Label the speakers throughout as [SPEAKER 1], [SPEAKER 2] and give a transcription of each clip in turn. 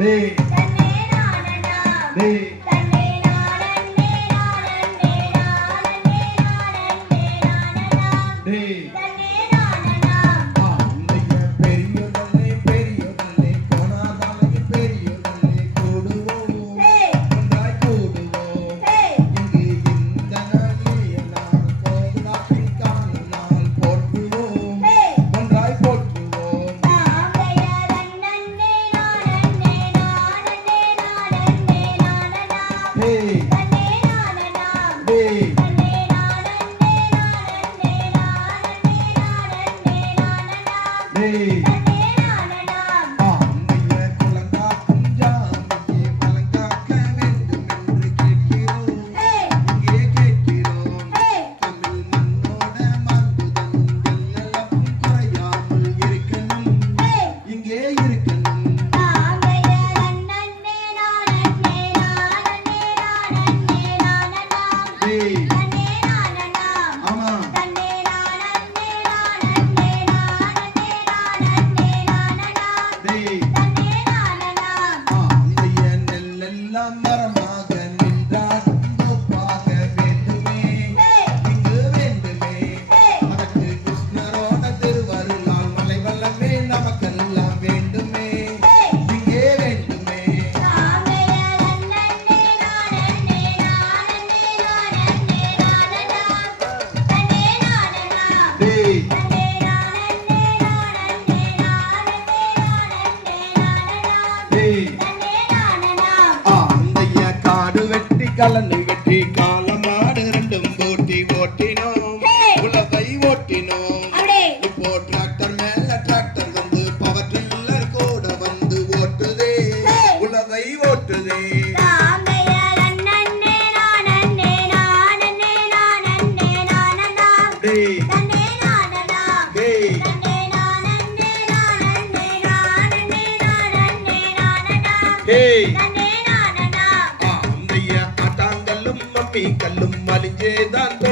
[SPEAKER 1] D D இருக்கின்றன கலந்து வெற்றி காலமாடு ரெண்டும் போட்டி ஓட்டினோம். உழவை ஓட்டினோம். இப்போ டிராக்டர் மேல டிராக்டர் வந்து பவர் டில்லர் கூட வந்து ஓட்டுதே. உழவை ஓட்டுதே. Hey! పీకలు మలిచేదాంతో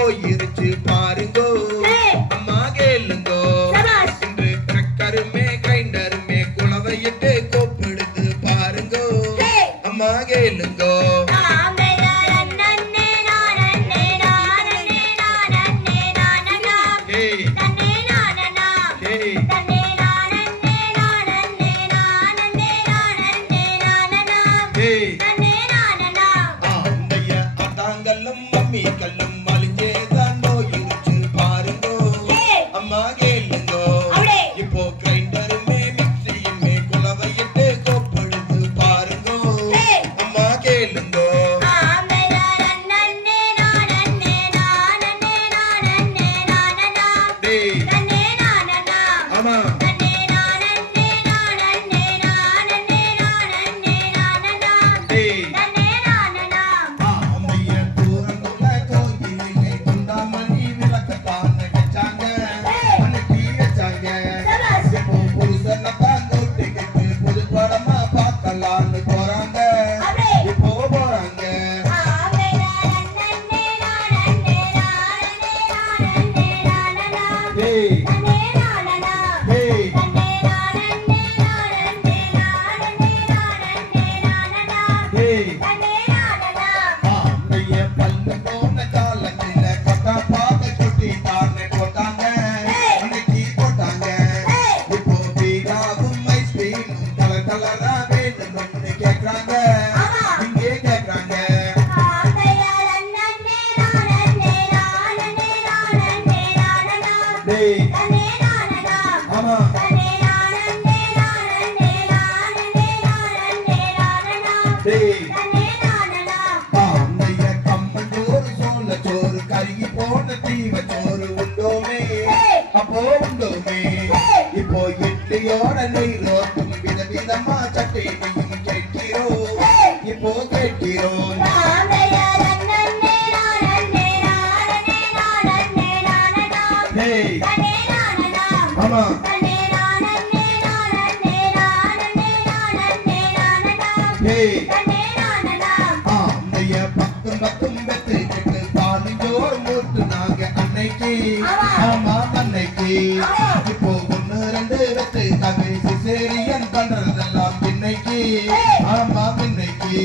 [SPEAKER 1] Amém. போகுமே இப்போ எட்டியோட நீரோட்டும் விதவிதமா சட்டையையும் கேட்கிறோம் இப்போ கேட்கிறோம் ஆமா. பக்கம் பக்கம் பெற்று தானும் ஜோர் மூட்டு நாங்க அன்னைக்கு. ஆமா. இப்போ ஒன்னு ரெண்டு வெத்து தம்பி சிசேரியன் பண்றதெல்லாம் பின்னைக்கு ஆமா பின்னைக்கு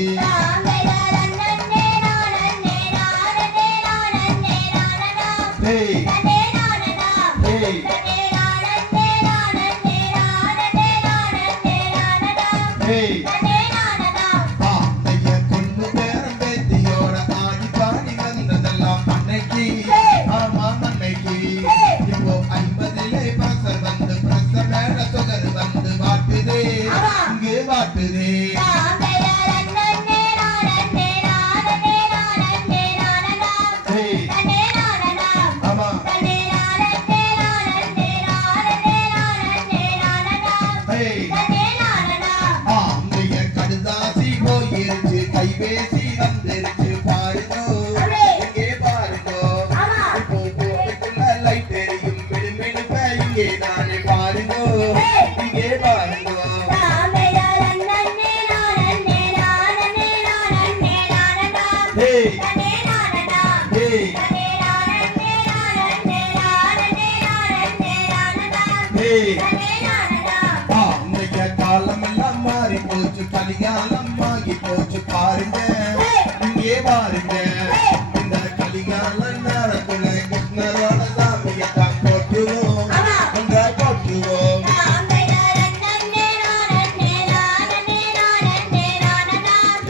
[SPEAKER 1] Hey! Hey! சொகர் வந்து வாட்டுதே இங்கு வாட்டுதே கடுதாசி போயிருச்சு கைபேசி வந்திருச்சு பாருங்க லைட் தெரியும் மிடுமிடுப்ப இங்கே கலிகாலம் ஆகி போச்சு பாருங்க. இங்கே பாருங்க. இந்த கலிகால நேரத்துல கிருஷ்ணரோட சாமியத்தான் போற்றுவோம். ஒன்றாய் போற்றுவோம்.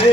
[SPEAKER 1] ஹே